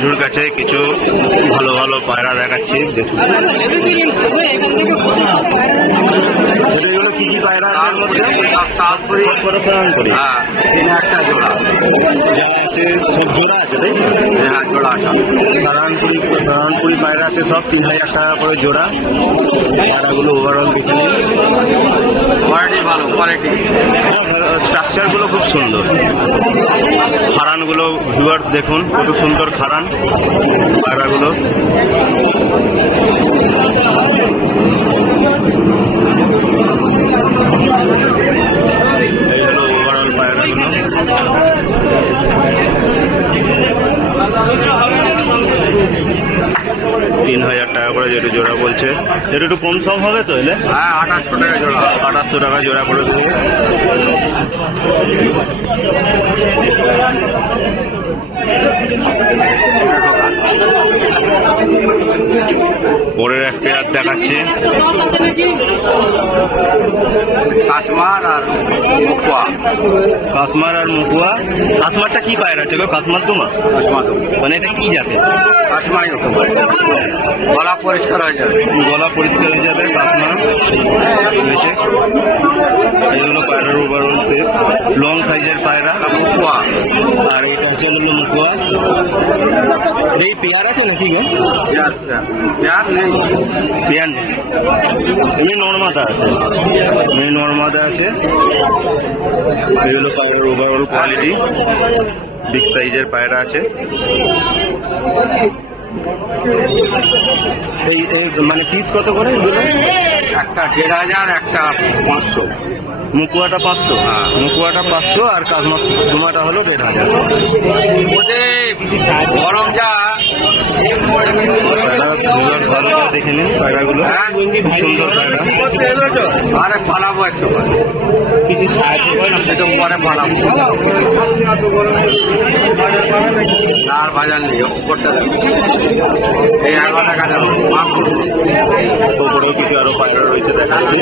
জেঠুর কাছে কিছু ভালো ভালো পায়রা দেখাচ্ছি দেখুন। এগুলো কি কি পায়রা আছে? তারপরে করি হ্যাঁ একটা জোড়া। যা আছে সব জোড়া আছে তাই হ্যাঁ জোড়া সব সারানপুরি সারানপুরি পায়রা আছে সব তিন হাজার টাকা করে জোড়া। পায়রাগুলো ওভারঅল দেখে কোয়ালিটি ভালো কোয়ালিটি স্ট্রাকচারগুলো খুব সুন্দর। খারানগুলো ভিউয়ার্স দেখুন কত সুন্দর খারান পায়রাগুলো। এই হলো ওভারঅল পায়রাগুলো। তিন হাজার টাকা করে যেটা জোড়া বলছে। যেটা একটু কম সম হবে তো এলে? হ্যাঁ আঠাশশো টাকা জোড়া। আঠাশশো টাকা জোড়া করে দেবো। দেখাচ্ছে। কাশ্মার আর মুকুয়া। কাসমার আর মুকুয়া। কাসমারটা কি পায়রা আছে গো কাসমার তোমা? কাশ্মার মানে এটা কি কাশ্মারই রকম গলা পরিষ্কার হয়ে যাবে। গলা পরিষ্কার হয়ে যাবে কাসমার। রয়েছে। এগুলো পায়রার ওভারঅল সেপ লং সাইজের পায়রা। মুকুয়া। আর এটা হচ্ছে হলো মুকুয়া। এই পেয়ার আছে নাকি গো? পেঁয়াজ নেই পেয়ার নেই। এমনি নর্মাদা আছে। এমনি নর্মাদা আছে। এগুলো পায়রার ওভারঅল কোয়ালিটি বিগ সাইজের পায়রা আছে। এই এই মানে পিস কত করে একটা দেড় হাজার, একটা পাঁচশো। মুকুয়াটা পাঁচশো। হ্যাঁ। মুকুয়াটা পাঁচশো আর কাজমাস দুমাটা হলো দেড় হাজার। গরম করে দেখে নিন পায়রাগুলো খুব সুন্দর পায়রা আরে পালাবো একটু। কিছু সাহায্য পরে পালাবো। আর বাজার নেই উপরটা এই এগারো টাকা। ওপরেও কিছু আরও পায়রা রয়েছে দেখাচ্ছি।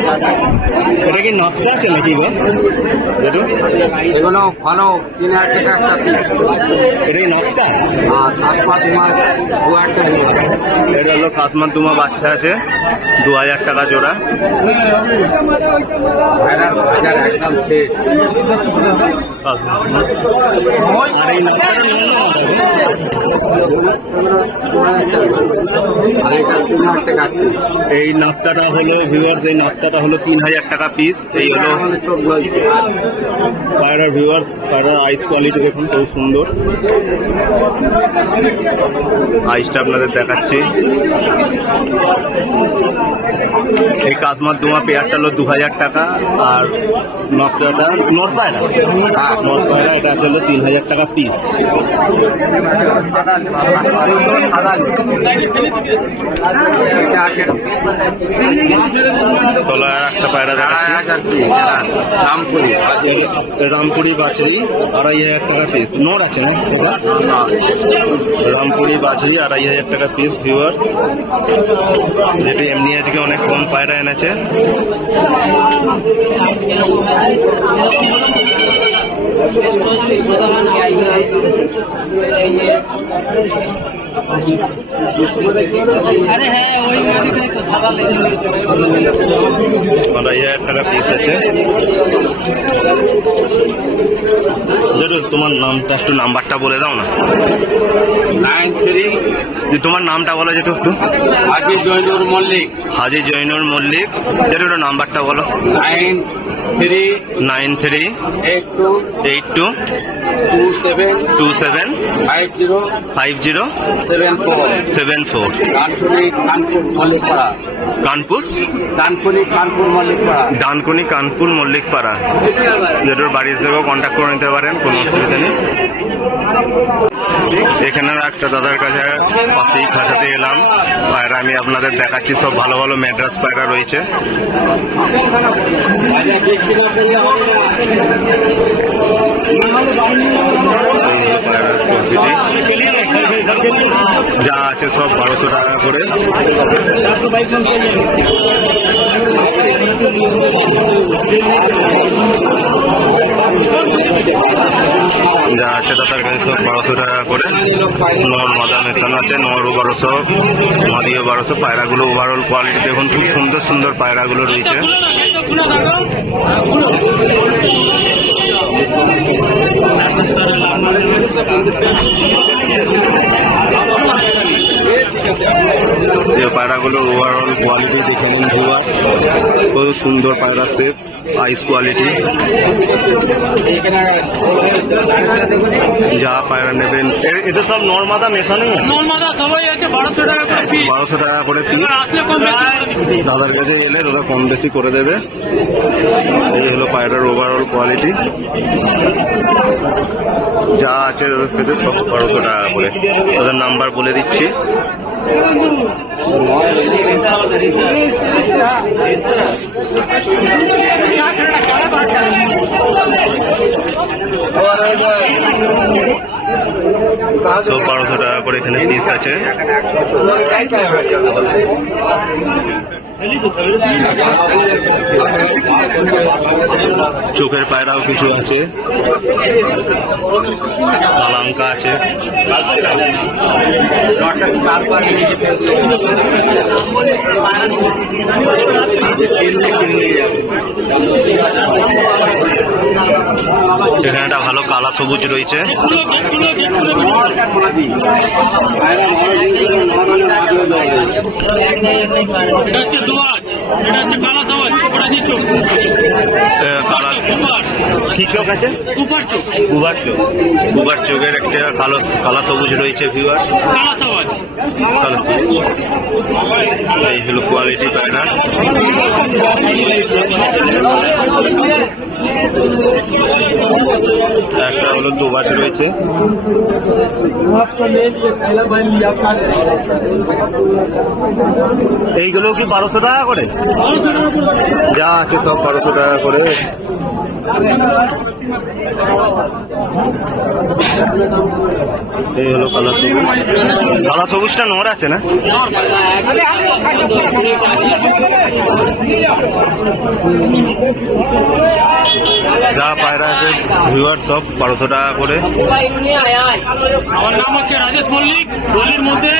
এটা কি নাপটা আছে নাকি গো? এগুলো ভালো তিন হাজার টাকা একটা পিস এটা নকটা আর কাশমা তোমার দু হাজার টাকা এটা হলো কাসমান দুমা বাচ্চা আছে দু হাজার টাকা জোড়া। হাজার একদম শেষ। এই নাপ্তাটা হলো ভিউয়ার্স এই নাপ্তাটা হলো তিন হাজার টাকা পিস এই হলো পায়রার ভিউয়ার্স পায়রার আইস কোয়ালিটি দেখুন, খুব সুন্দর। আইসটা আপনাদের দেখাচ্ছি। এই কাজমার দুমা পেয়ারটা হলো দু হাজার টাকা, আর নকটাটা নট পায়রা? নট পায়রা, এটা আছে হলো তিন হাজার টাকা পিস তলায় আর একটা পায়রা দেখাচ্ছি। করি রামপুরি। বাছড়ি আড়াই হাজার টাকা পিস নোর আছে না এটা? রামপুরি বাছড়ি আড়াই হাজার টাকা পিস ভিউয়ার্স যেটি এমনি আজকে অনেক কম পায়রা এনেছে। স্লোগান আড়াই হাজার টাকা পিস আছে। তোমার নামটা একটু নাম্বারটা বলে দাও না। নাইন থ্রি তোমার নামটা বলো যেটু একটু। হাজি জয়নুর মল্লিক। হাজি জৈনুর মল্লিক। যেটু একটু নাম্বারটা বলো। Nine three nine three eight two eight two two seven two seven five zero five zero seven four seven four Kanpuri Kanpur Mallikpara Kanpur কানপুরি কানপুর মল্লিকপাড়া ডানকুনি কানপুর মল্লিকপাড়া যেটার বাড়ির থেকেও কন্ট্যাক্ট করে নিতে পারেন কোনো অসুবিধা নেই। এখানে একটা দাদার কাছে পাশেই খাঁচাতে এলাম। পায়রা আমি আপনাদের দেখাচ্ছি সব ভালো ভালো ম্যাড্রাস পায়রা রয়েছে। যা আছে সব বারোশো টাকা করে। যা আছে দাদার কাছে সব বারোশো টাকা করে। নর মাদা মেশানো আছে নরও বারোশো, মাদিও বারোশো, পায়রাগুলো ওভারঅল কোয়ালিটি দেখুন, খুব সুন্দর সুন্দর পায়রাগুলো রয়েছে। পায়রাগুলোর ওভারঅল কোয়ালিটি দেখে নিন ভিউয়ার কত সুন্দর পায়রা সেপ আইস কোয়ালিটি যা পায়রা নেবেন। এটা সব নর্মাদা মেশানো? নর্মাদা সবাই আছে বারোশো টাকা করে পিস বারোশো টাকা করে পিস। দাদার কাছে এলে দাদা কম বেশি করে দেবে। এই হলো পায়রার ওভারঅল কোয়ালিটি যা আছে দাদার কাছে সব বারোশো টাকা করে। দাদার নাম্বার বলে দিচ্ছি। সব বারোশো টাকা করে এখানে পিস আছে। চোখের পায়রাও কিছু আছে। পালাঙ্কা আছে। এখানে একটা ভালো কালা সবুজ রয়েছে। এটা হচ্ছে দোয়াজ এটা হচ্ছে কালা কুপার কি চোখ আছে? কুপার চোখ। গুবার চোখ। গুবার চোখের একটা কালো কালা সবুজ রয়েছে ভিউয়ার কালা সবুজ। কালো সবুজ। এই হলো কোয়ালিটি পায়রা একটা হলো দুবাজ রয়েছে। এইগুলো কি বারোশো টাকা করে? যা আছে সব বারোশো টাকা করে। এই হলো কালা সবুজ। কালা সবুজটা নর আছে না? যা পায়রা আছে ভিউয়ার সব বারোশো টাকা করে। আমার নাম হচ্ছে রাজেশ মল্লিক গলির মধ্যে।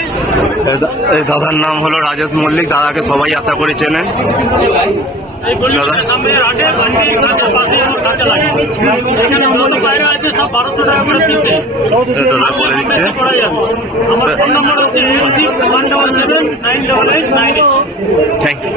এই দাদার নাম হলো রাজেশ মল্লিক দাদাকে সবাই আশা করে চেনেন। দাদা? বলে দিচ্ছে। Thank you